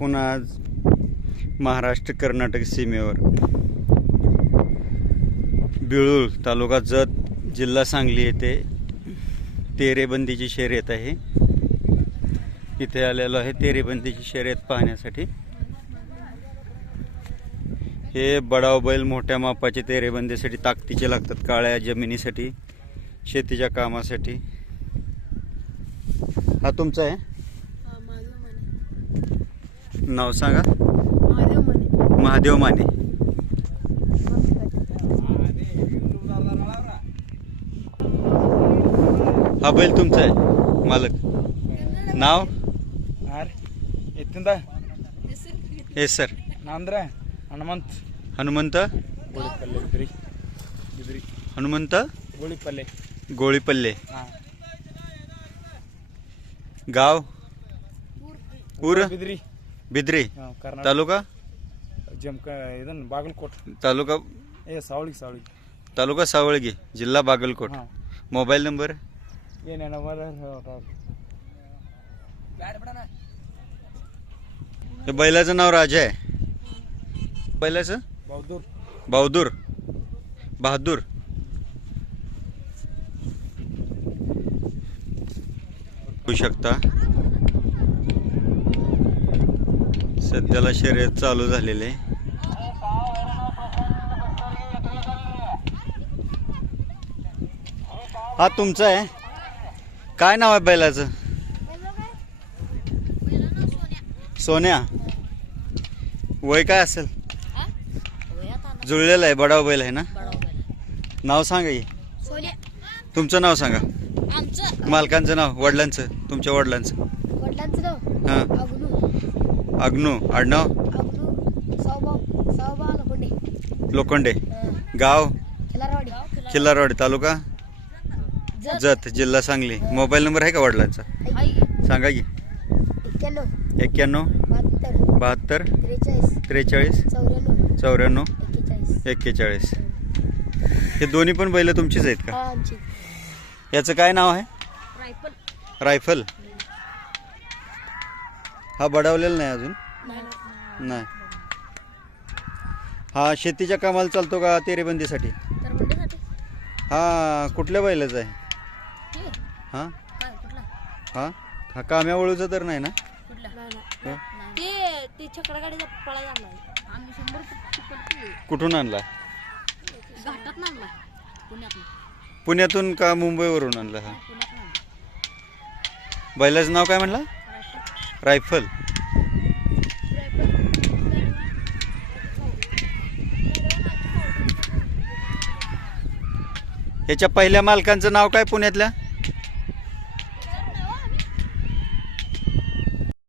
पुन्हा आज महाराष्ट्र कर्नाटक सीमेवर. बिळूळ तालुका जत जिल्हा सांगली येथे तेरेबंदीची शर्यत आहे. इथे आलेलो आहे तेरेबंदीची शर्यत पाहण्यासाठी. हे बडाव बैल मोठ्या मापाचे तेरेबंदीसाठी ताकदीचे लागतात काळ्या जमिनीसाठी शेतीच्या कामासाठी. हा तुमचा आहे? नाव सांगा. महादेव माने. हा बैल तुमचा आहे मालक. नाव? हे सर. नांद्रा हनुमंत. हनुमंत? हनुमंत? गोळीपल्ले. गोळीपल्ले. गाव? ऊर. बिद्री ಬಿದ್ರಿ ಹಾಂ ಕರ್ನಾಟಕ ತಾಲೂಕಾ ಜಮ್ಕ ಇದನ್ನ ಬಾಗಲಕೋಟ್ तालुका ಏ ಸಾವಳಿಗೆ ಸಾವಳಿಗೆ तालुका सावळगी जिल्हा बागलकोट ಹಾಂ मोबाईल नंबर ಏನೇನು हे बैलाचं नाव राजा आहे बैलाचं ಬೌದ್ದೂರ್ बहादूर बहादूर होऊ शकता सध्याला शर्यत चालू झालेले आहे. हा तुमचा आहे? काय नाव आहे बैलाचं? सोन्या. वय काय असेल? जुळलेलं आहे बडाव बैल आहे ना? नाव सांगा सोन्या तुमचं नाव सांगा. मालकांचं नाव वडिलांचं तुमच्या वडिलांचं. वडिलांचं नाव? हां. अग्नू अग्नू आडनाव लोखंडे. लोखंडे. गाव? खिलारवाडी. किल्लारवाडी तालुका? जत. जिल्हा सांगली. मोबाईल नंबर आहे का वडिलांचा? सांगा की. एक्क्याण्णव बहात्तर. त्रेचाळीस. चौऱ्याण्णव. एक्केचाळीस. हे दोन्ही पण बैल तुमचीच आहेत का? हा याचं काय नाव आहे? रायफल. रायफल. हा बडावलेला नाही अजून? नाही. हा शेतीच्या कामाला चालतो का तेरेबंदीसाठी? हा कुठल्या बैलाचा आहे? हे? हा? हा? हा काम्या वळूचा तर नाही ना? हो. कुठून आणला? घाटात आणला. पुण्यात पुण्यातून का मुंबईवरून आणला हा? बैलाचं नाव काय म्हणला? रायफल. याच्या पहिल्या मालकांचं नाव काय पुण्यातल्या